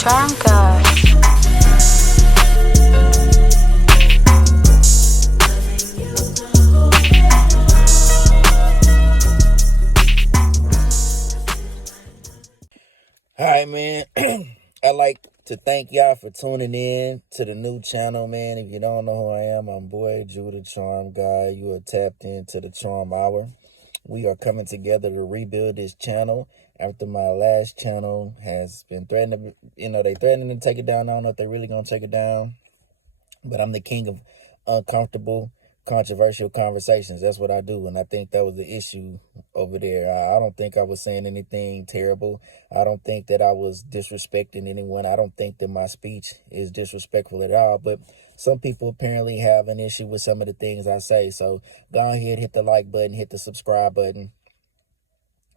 Charm God. All right, man. I'd like to thank y'all for tuning in to the new channel, man. If you don't know who I am, I'm boy Judah Charm Guy. You are tapped into the Charm Hour. We are coming together to rebuild this channel after my last channel has been threatening to, they threatening to take it down. I don't know if they're really going to take it down, but I'm the king of uncomfortable, controversial conversations. That's what I do, and I think that was the issue over there. I don't think I was saying anything terrible. I don't think that I was disrespecting anyone. I don't think that my speech is disrespectful at all, but some people apparently have an issue with some of the things I say. So go ahead, hit the like button, hit the subscribe button.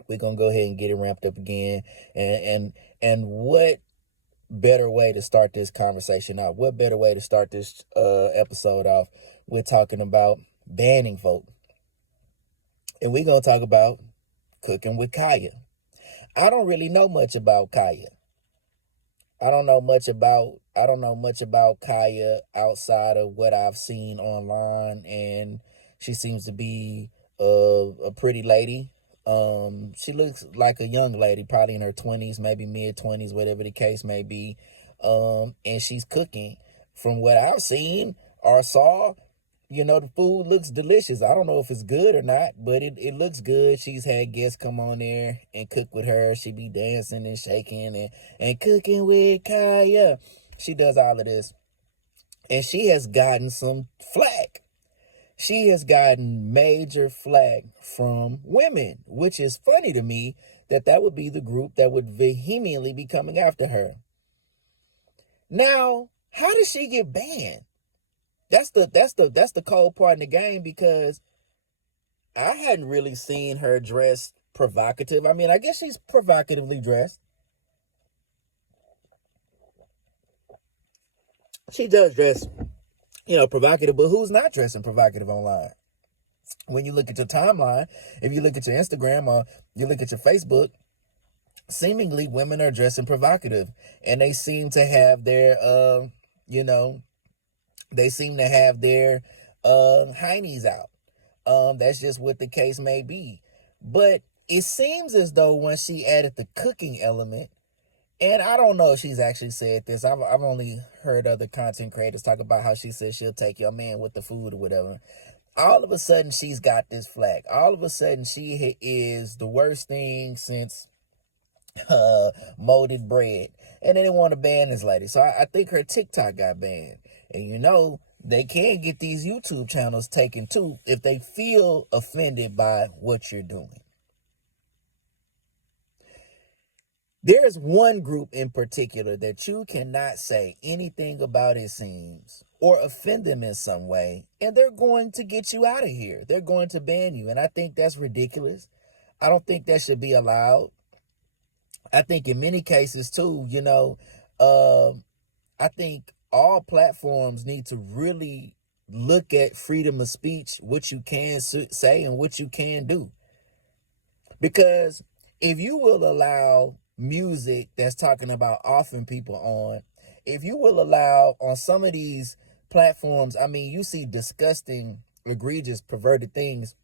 We're gonna go ahead and get it ramped up again. And what better way to start this conversation off? What better way to start this episode off? We're talking about banning folk. And we're going to talk about cooking with Kaya. I don't really know much about Kaya. I don't know much about Kaya outside of what I've seen online, and she seems to be a pretty lady. She looks like a young lady, probably in her 20s, maybe mid-20s, whatever the case may be. And she's cooking. From what I've seen or saw, the food looks delicious. I don't know if it's good or not, but it looks good. She's had guests come on there and cook with her. She be dancing and shaking and cooking with Kaya. She does all of this. And she has gotten some flack. She has gotten major flack from women, which is funny to me that would be the group that would vehemently be coming after her. Now, how did she get banned? That's the cold part in the game, because I hadn't really seen her dressed provocative. I mean, I guess she's provocatively dressed. She does dress, provocative, but who's not dressing provocative online? When you look at your timeline, if you look at your Instagram or you look at your Facebook, seemingly women are dressing provocative, and they seem to have their, heinies out. That's just what the case may be. But it seems as though once she added the cooking element, and I don't know if she's actually said this. I've only heard other content creators talk about how she says she'll take your man with the food or whatever. All of a sudden, she's got this flag. All of a sudden, she is the worst thing since molded bread. And then they want to ban this lady. So I think her TikTok got banned. And they can get these YouTube channels taken too if they feel offended by what you're doing. There's one group in particular that you cannot say anything about, it seems, or offend them in some way, and they're going to get you out of here. They're going to ban you, and I think that's ridiculous. I don't think that should be allowed. I think in many cases too, I think all platforms need to really look at freedom of speech, what you can say and what you can do. Because if you will allow music that's talking about offing people on, if you will allow on some of these platforms, I mean, you see disgusting, egregious, perverted things.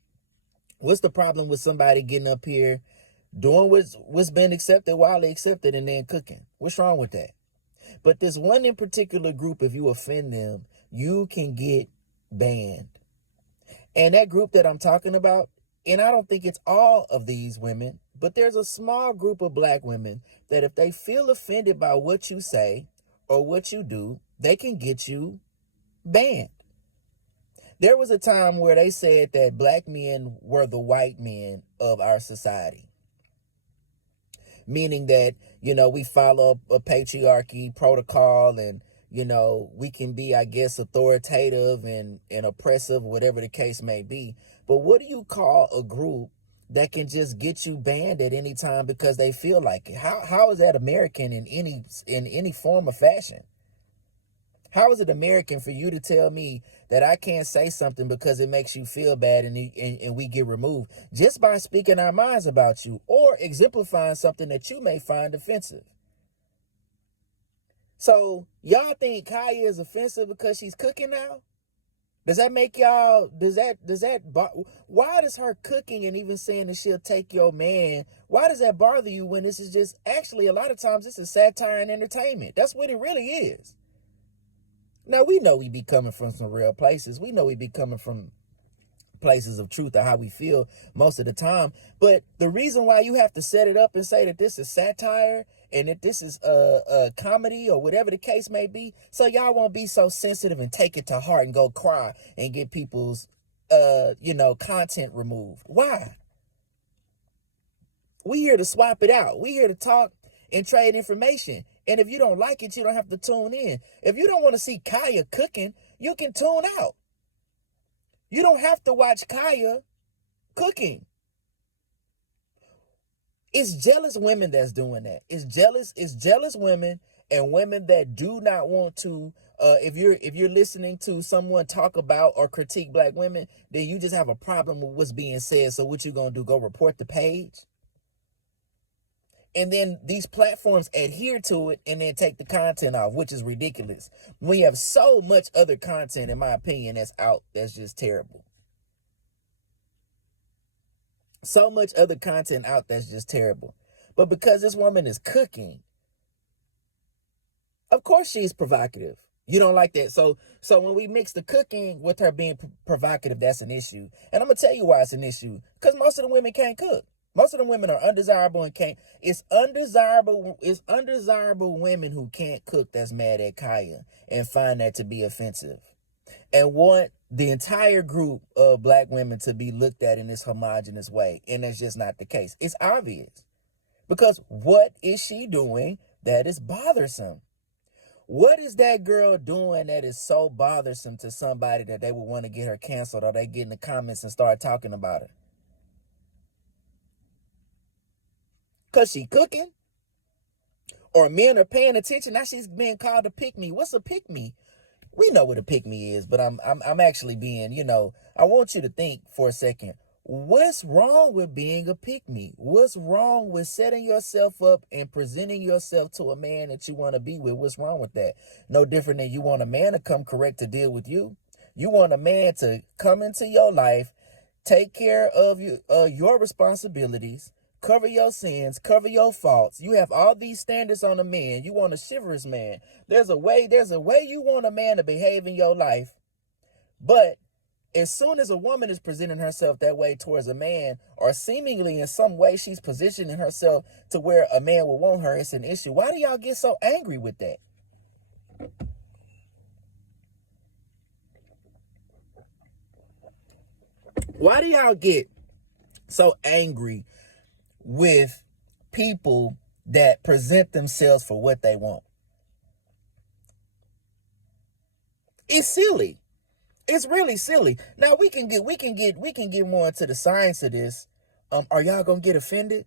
What's the problem with somebody getting up here doing what's been accepted, widely accepted, and then cooking? What's wrong with that? But this one in particular group, if you offend them, you can get banned. And that group that I'm talking about, and I don't think it's all of these women, but there's a small group of black women that if they feel offended by what you say or what you do, they can get you banned. There was a time where they said that black men were the white men of our society. Meaning that, we follow a patriarchy protocol, and, we can be, I guess, authoritative and oppressive, whatever the case may be. But what do you call a group that can just get you banned at any time because they feel like it? How is that American in any form of fashion? How is it American for you to tell me that I can't say something because it makes you feel bad and we get removed just by speaking our minds about you or exemplifying something that you may find offensive? So y'all think Kaya is offensive because she's cooking now? Does that make y'all, why does her cooking and even saying that she'll take your man, why does that bother you when this is just, actually a lot of times this is satire and entertainment. That's what it really is. Now we know we be coming from some real places. We know we be coming from places of truth or how we feel most of the time. But the reason why you have to set it up and say that this is satire and that this is a comedy or whatever the case may be, so y'all won't be so sensitive and take it to heart and go cry and get people's content removed. Why? We here to swap it out. We here to talk and trade information. And if you don't like it, you don't have to tune in. If you don't want to see Kaya cooking, you can tune out. You don't have to watch Kaya cooking. It's jealous women that's doing that. It's jealous women and women that do not want to. If you're listening to someone talk about or critique black women, then you just have a problem with what's being said. So what you gonna do? Go report the page? And then these platforms adhere to it and then take the content off, which is ridiculous. We have so much other content, in my opinion, that's out that's just terrible. So much other content out that's just terrible. But because this woman is cooking, of course she's provocative. You don't like that. So when we mix the cooking with her being provocative, that's an issue. And I'm going to tell you why it's an issue. Because most of the women can't cook. Most of the women are undesirable and can't. It's undesirable women who can't cook that's mad at Kaya and find that to be offensive. And want the entire group of black women to be looked at in this homogenous way. And that's just not the case. It's obvious. Because what is she doing that is bothersome? What is that girl doing that is so bothersome to somebody that they would want to get her canceled, or they get in the comments and start talking about her? Because she cooking? Or men are paying attention? Now she's being called a pick-me. What's a pick-me? We know what a pick-me is, but I'm actually being, I want you to think for a second. What's wrong with being a pick-me? What's wrong with setting yourself up and presenting yourself to a man that you want to be with? What's wrong with that? No different than you want a man to come correct to deal with you. You want a man to come into your life, take care of your responsibilities, cover your sins, cover your faults. You have all these standards on a man. You want a chivalrous man. There's a way you want a man to behave in your life. But as soon as a woman is presenting herself that way towards a man, or seemingly in some way she's positioning herself to where a man will want her, it's an issue. Why do y'all get so angry with that? Why do y'all get so angry with people that present themselves for what they want? It's silly. It's really silly. Now we can get more into the science of this. Are y'all gonna get offended?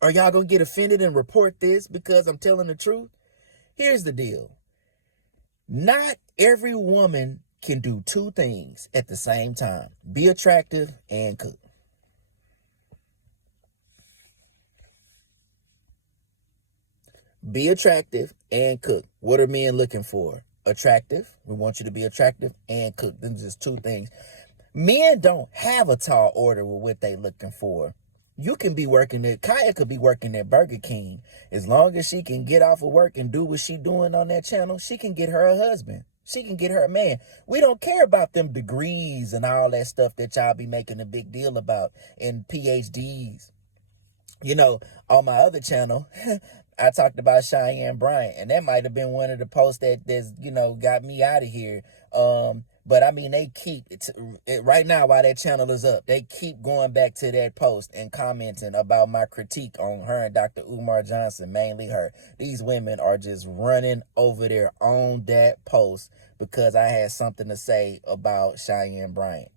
Are y'all gonna get offended and report this because I'm telling the truth? Here's the deal. Not every woman can do two things at the same time: be attractive and cook. Be attractive and cook. What are men looking for? Attractive. We want you to be attractive and cook. Them just two things. Men don't have a tall order with what they looking for. You can be working at, Kaya could be working at Burger King. As long as she can get off of work and do what she doing on that channel, she can get her a husband. She can get her a man. We don't care about them degrees and all that stuff that y'all be making a big deal about, and PhDs. On my other channel, I talked about Cheyenne Bryant, and that might have been one of the posts that's got me out of here. But I mean, they keep right now while that channel is up, they keep going back to that post and commenting about my critique on her and Dr. Umar Johnson, mainly her. These women are just running over there on that post because I had something to say about Cheyenne Bryant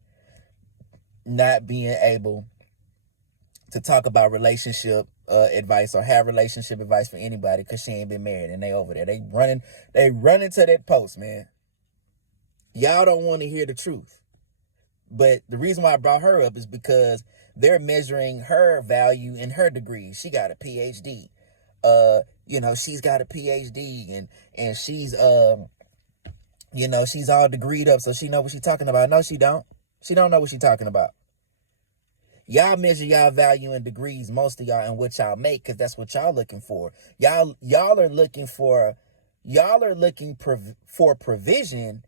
not being able to talk about relationship advice or have relationship advice for anybody because she ain't been married, and they over there. They running to that post, man. Y'all don't want to hear the truth. But the reason why I brought her up is because they're measuring her value in her degree. She got a PhD. she's got a PhD and she's she's all degreed up, so she know what she's talking about. No, she don't. She don't know what she's talking about. Y'all measure y'all value in degrees, most of y'all, and what y'all make, because that's what y'all looking for. Y'all are looking for provision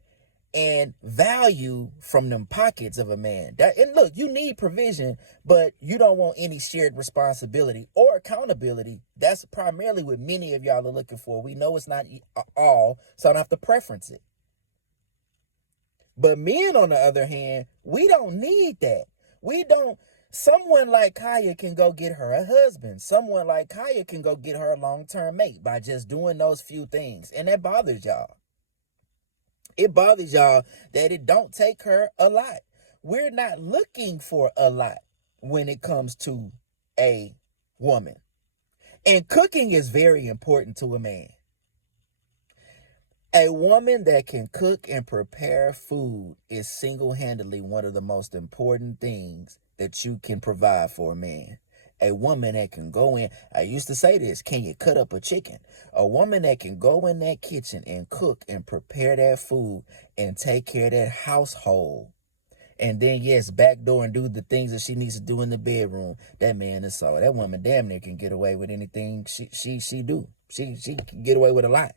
and value from them pockets of a man. And look, you need provision, but you don't want any shared responsibility or accountability. That's primarily what many of y'all are looking for. We know it's not all, so I don't have to preference it. But men, on the other hand, we don't need that. We don't. Someone like Kaya can go get her a husband. Someone like Kaya can go get her a long-term mate by just doing those few things. And that bothers y'all. It bothers y'all that it don't take her a lot. We're not looking for a lot when it comes to a woman. And cooking is very important to a man. A woman that can cook and prepare food is single-handedly one of the most important things that you can provide for a man. A woman that can go in, I used to say this, can you cut up a chicken? A woman that can go in that kitchen and cook and prepare that food and take care of that household. And then, yes, backdoor and do the things that she needs to do in the bedroom. That man is solid. That woman damn near can get away with anything she do. She can get away with a lot.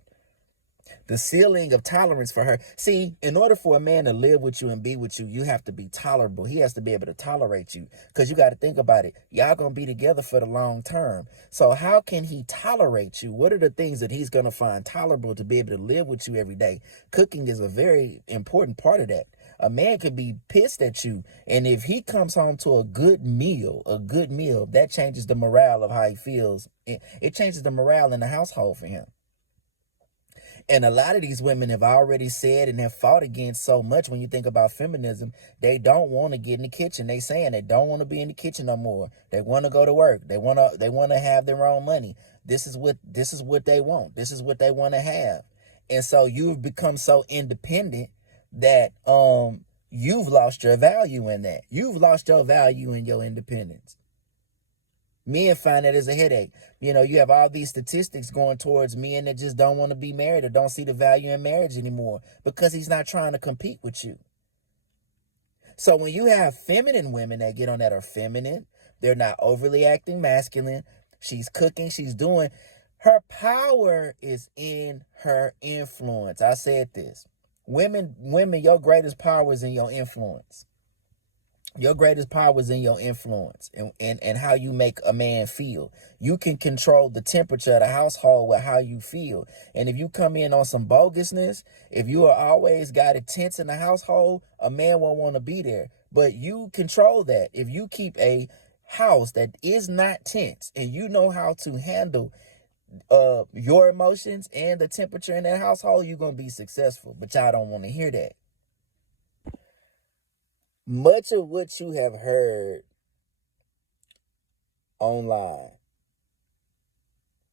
The ceiling of tolerance for her. See, in order for a man to live with you and be with you, you have to be tolerable. He has to be able to tolerate you, because you got to think about it. Y'all going to be together for the long term. So how can he tolerate you? What are the things that he's going to find tolerable to be able to live with you every day? Cooking is a very important part of that. A man could be pissed at you, and if he comes home to a good meal, that changes the morale of how he feels. It changes the morale in the household for him. And a lot of these women have already said and have fought against so much. When you think about feminism, they don't want to get in the kitchen. They saying they don't want to be in the kitchen no more. They want to go to work. They want to have their own money. This is what they want. This is what they want to have. And so you've become so independent that you've lost your value in that. You've lost your value in your independence. Men find that as a headache. You have all these statistics going towards men that just don't want to be married or don't see the value in marriage anymore because he's not trying to compete with you. So when you have feminine women that get on that are feminine, they're not overly acting masculine. She's cooking, she's doing. Her power is in her influence. I said this. Women, your greatest power is in your influence. Your greatest power is in your influence and how you make a man feel. You can control the temperature of the household with how you feel. And if you come in on some bogusness, if you are always got it tense in the household, a man won't want to be there. But you control that. If you keep a house that is not tense and you know how to handle your emotions and the temperature in that household, you're going to be successful. But y'all don't want to hear that. Much of what you have heard online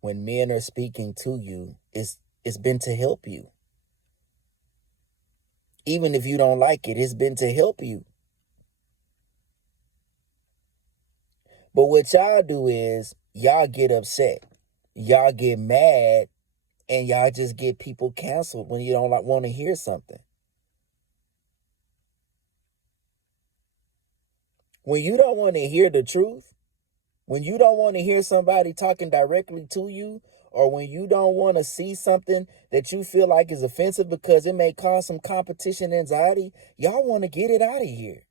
when men are speaking to you it's been to help you. Even if you don't like it, it's been to help you. But what y'all do is y'all get upset. Y'all get mad and y'all just get people canceled when you don't want to hear something. When you don't want to hear the truth, when you don't want to hear somebody talking directly to you, or when you don't want to see something that you feel like is offensive because it may cause some competition anxiety, y'all want to get it out of here.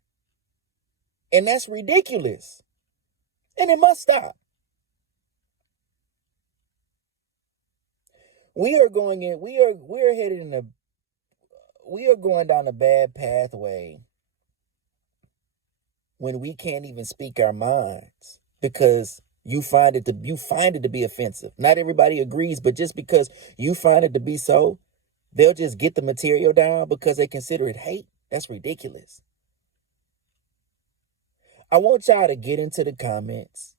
And that's ridiculous. And it must stop. We are going down a bad pathway when we can't even speak our minds because you find it to be offensive. Not everybody agrees, but just because you find it to be so, they'll just get the material down because they consider it hate. That's ridiculous. I want y'all to get into the comments.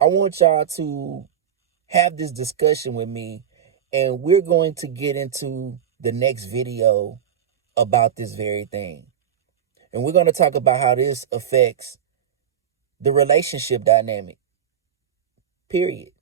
I want y'all to have this discussion with me, and we're going to get into the next video about this very thing. And we're going to talk about how this affects the relationship dynamic. Period.